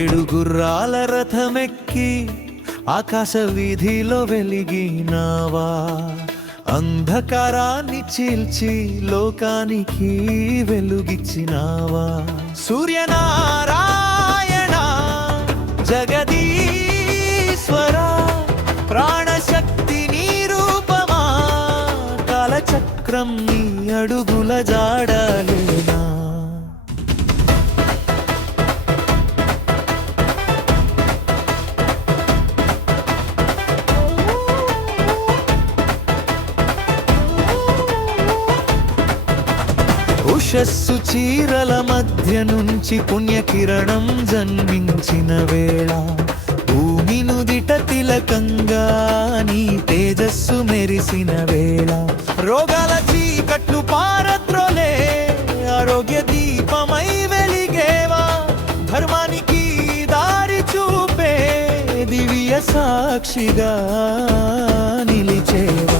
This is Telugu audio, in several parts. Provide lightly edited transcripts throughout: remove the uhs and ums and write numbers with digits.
ఏడు గుర్రాల రథమెక్కి ఆకాశ వీధిలో వెలిగినావా, అంధకారాన్ని చీల్చి లోకానికి వెలుగిచ్చినావా. సూర్యనారాయణ జగదీశ్వర ప్రాణశక్తి నీ రూపమా, కాలచక్రం నీ అడుగుల జాడలేనా. ఉషస్సు చీరల మధ్య నుంచి పుణ్యకిరణం జన్మించిన వేళ, భూమి నుదిట తిలకంగా నీ తేజస్సు మెరిసిన వేళ, రోగాల చీకట్లు పారద్రోలే ఆరోగ్య దీపమై వెలిగేవా, ధర్మానికి దారి చూపే దివ్య సాక్షిగా నిలిచేవా.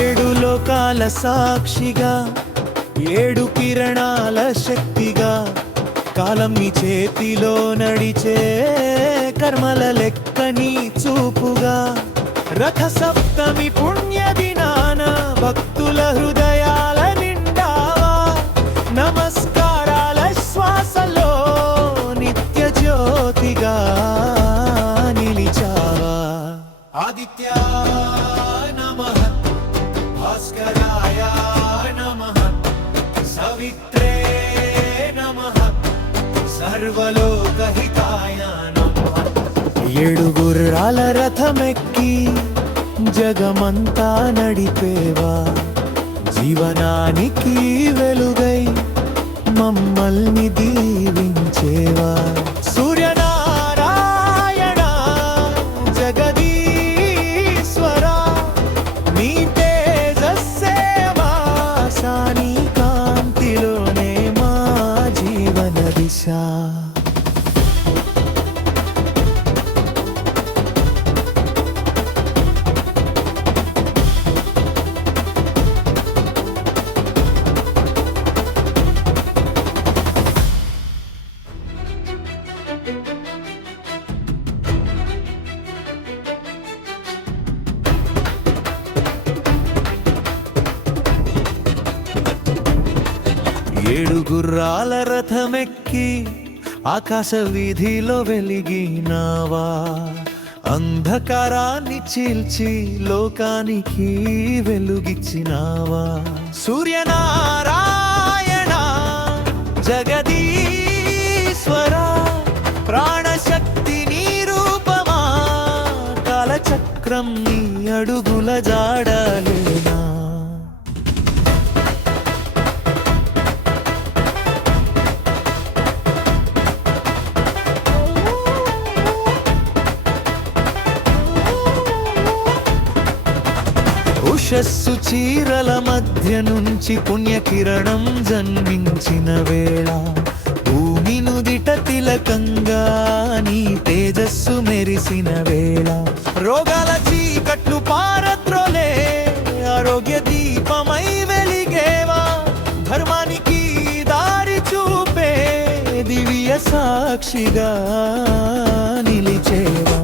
ఏడు లోకాల సాక్షిగా, ఏడు కిరణాల శక్తిగా, కాలం నీ చేతిలో నడిచే కర్మల లెక్కని చూపుగా, రథ సప్తమి పుణ్య దినాన భక్తుల హృదయాల నిండావా, నమస్కారాల శ్వాసలో నిత్య జ్యోతిగా నిలిచావా. ఆదిత్య నమః, భాస్కరాయ నమః, సవిత్రే నమః, సర్వలోకహితాయ నమః. ఏడు గుర్రాల రథమెక్కి జగమంతా నడిపేవా, జీవనానికి వెలుగై మమ్మల్ని దీవించేవా. సూర్యనారాయణ జగదీశ్వర నీ తేజస్సేవాసాని కాంతిలోనే మా జీవన దిశ. ఏడు గుర్రాల రథమెక్కి ఆకాశ వీధిలో వెలిగినావా, అంధకారాన్ని చీల్చి లోకానికి వెలుగిచ్చినావా. సూర్యనారాయణ జగదీశ్వర ప్రాణశక్తి నీ రూపమా, కాలచక్రం నీ అడుగుల జాడలేనా. ఉషస్సు చీరల మధ్య నుంచి పుణ్యకిరణం జన్మించిన వేళ, భూమి నుదిట తిలకంగా నీ తేజస్సు మెరిసిన వేళ, రోగాల చీకట్లు పారద్రోలే ఆరోగ్య దీపమై వెలిగేవా, ధర్మానికి దారి చూపే దివ్య సాక్షిగా నిలిచేవా.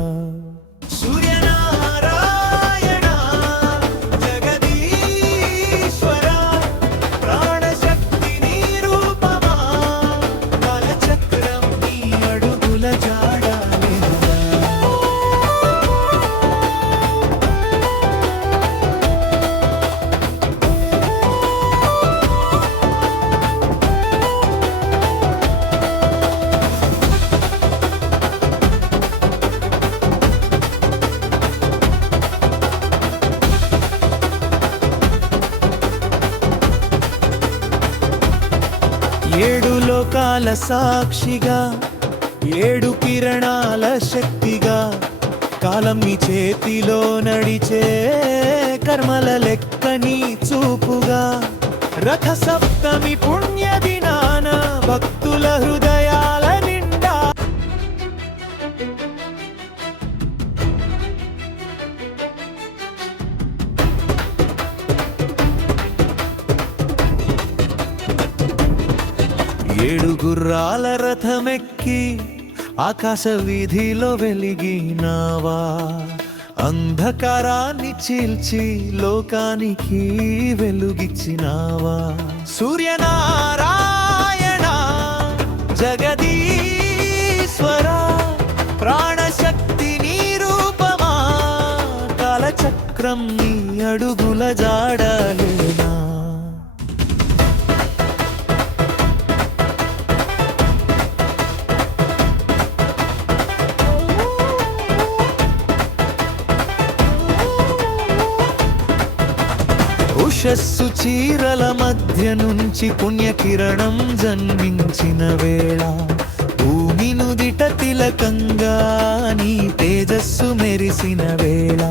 ఏడు లోకాల సాక్షిగా ఏడు కిరణాల శక్తిగా కాలం నీ చేతిలో నడిచే కర్మల లెక్కని చూపుగా రథ సప్తమి పుణ్య దినాన భక్తుల హృదయాల నిండా 7 గుర్రాల రథమెక్కి ఆకాశ వీధిలో వెలిగినావా అంధకారాన్ని చీల్చి లోకానికి వెలుగిచ్చినావా సూర్యనారాయణ జగదీశ్వర ప్రాణశక్తి నీ రూపమా కాలచక్రం నీ అడుగుల జాడలేనా ఉషస్సు చీరల మధ్య నుంచి పుణ్యకిరణం జన్మించిన వేళ భూమి నుదిట తిలకంగా నీ తేజస్సు మెరిసిన వేళ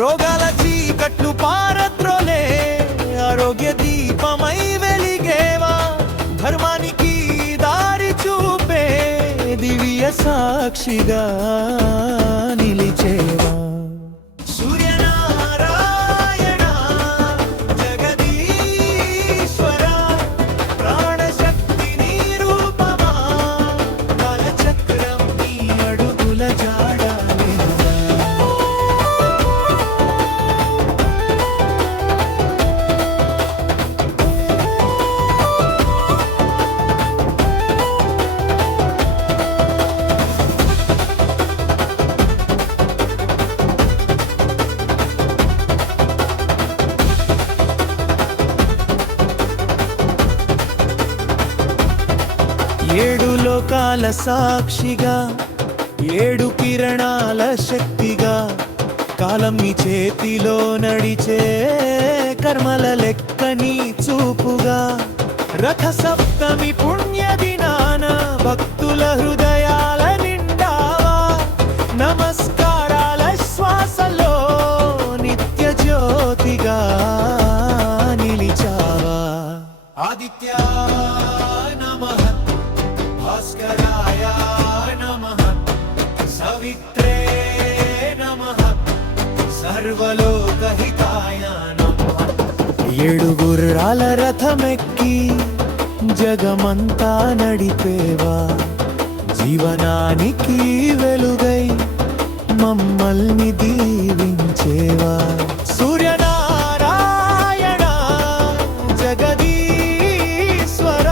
రోగాల చీకట్లు పారద్రోలే ఆరోగ్య దీపమై వెలిగేవా ధర్మానికి దారి చూపే దివ్య సాక్షిగా నిలిచేవా ఏడు లోకాల సాక్షిగా ఏడు కిరణాల శక్తిగా కాలం నీ చేతిలో నడిచే కర్మల లెక్కని చూపుగా రథ సప్తమి పుణ్య దినాన భక్తుల హృదయాల నిండావా నమస్కారాల శ్వాసలో నిత్య జ్యోతిగా నిలిచావా ఆదిత్య నమః భాస్కరాయ నమః సవిత్రే నమః సర్వలోకహితాయ నమః ఏడు గుర్రాల రథమెక్కి జగమంతా నడిపేవా జీవనానికి వెలుగై మమ్మల్ని దీవించేవా సూర్యనారాయణ జగదీశ్వర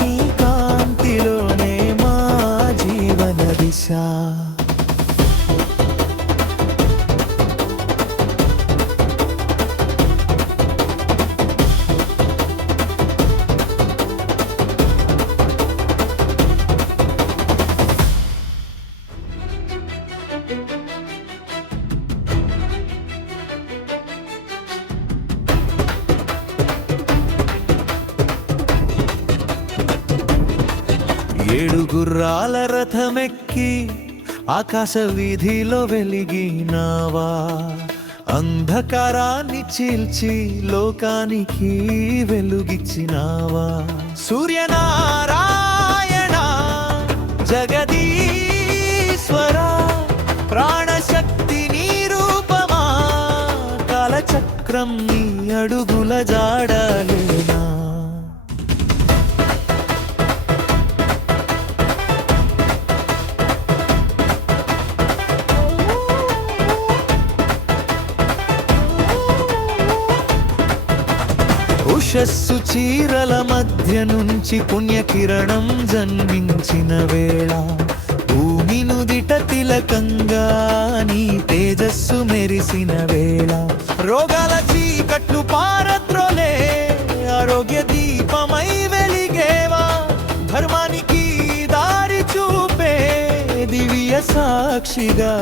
నీ కాంతిలోనే మా జీవన దిశ ఏడు గుర్రాల రథమెక్కి ఆకాశ వీధిలో వెలిగినావా అంధకారాన్ని చీల్చి లోకానికి వెలుగిచ్చినావా సూర్యనారాయణ జగదీశ్వర ప్రాణశక్తి నీ రూపమా కాలచక్రం నీ అడుగుల జాడలేనా ఉషస్సు చీరల మధ్య నుంచి పుణ్యకిరణం జన్మించిన వేళ భూమి నుదిట తిలకంగా నీ తేజస్సు మెరిసిన వేళ రోగాల చీకట్లు పారద్రోలే ఆరోగ్య దీపమై వెలిగేవా ధర్మానికి దారి చూపే దివ్య సాక్షిగా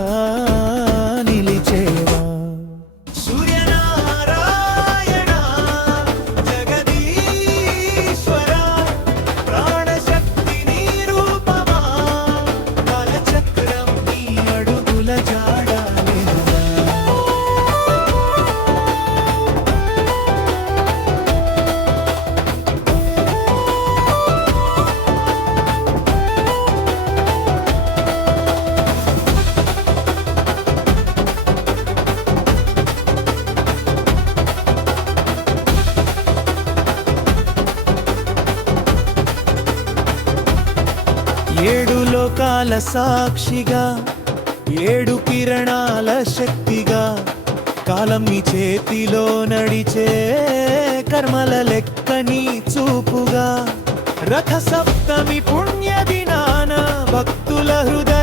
నిలిచేవా సూర్యనారాయణ లోకాల సాక్షిగా, ఏడు కిరణాల శక్తిగా, కాలం నీ చేతిలో నడిచే కర్మల లెక్కని చూపుగా, రథ సప్తమి పుణ్య దినాన భక్తుల హృదయ